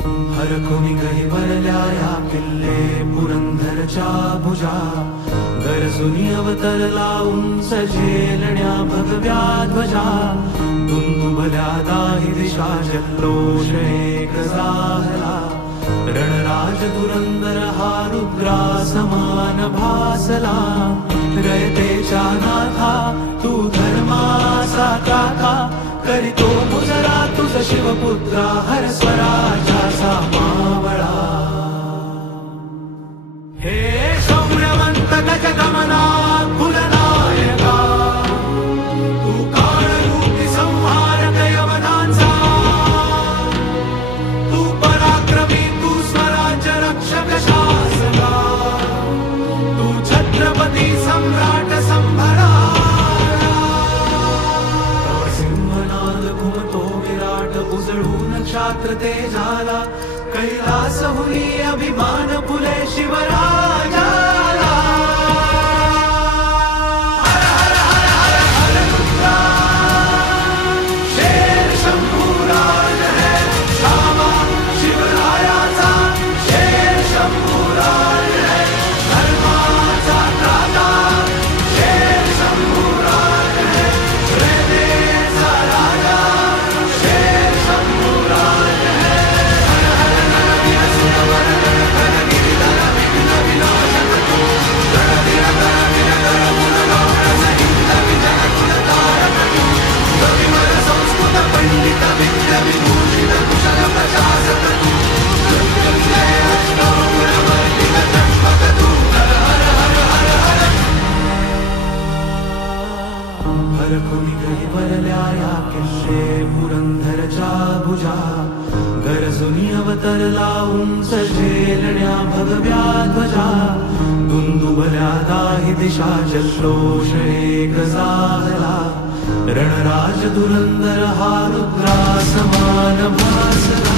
हरकुनी गही भरल्या या किल्ले पुरंदरच्या भुजा, गरजुनी अवतरला उंच झेलण्या भगव्या ध्वजा. दुंदुभल्या दाही दिशा जल्लोष एक जाहला, रणराज दुरंदर हा रुद्रा समान भासला. रयतेच्या नाथा तू धर्माचा त्राता, करीतो मुजरा तुझ शिवपुत्रा हर स्वराज्याचा मावळा. हे शौर्यवंत गजगमना कुलनायका, तू काळरूपी संहारक यवनांचा. तू पराक्रमी, तू स्वराज्य रक्षक शासका, तू छत्रपती सम्राट संभरा. सिंहनाद घुमतो विराट, उजळून क्षात्र तेजाला. कैलासहुनी अभिमान फुले शिवराजाला. हर हर हर हर हर रुद्रा, शेर शंभूराज है छावा शिवरायाचा. शेर शंभूराज है धर्माचा त्राता. शेर शंभूराज है रयतेचा राजा. शेर शंभूराज है हर हर नरवीर सुरवर गण गिरिधर विघ्न विनाशक तू. रणधीर करवीर कर कुललोक सहित विजय कुलतारक तू. कविवर संस्कृत पंडित विद्या विभूषित कुशल प्रशासक तू. दुर्जय अष्टौ गुणवर्धित त्र्यंबक तू. हर हर हर हर हर. हरकुनी गही भरल्या या किल्ले पुरंदरच्या भुजा, गरजुनी अवतरला उंच झेलण्या भगव्या ध्वजा. दुंदुभल्या दाही दिशा जल्लोष एक जाहला, रणराज दुरंदर हा रुद्रा समान भासला.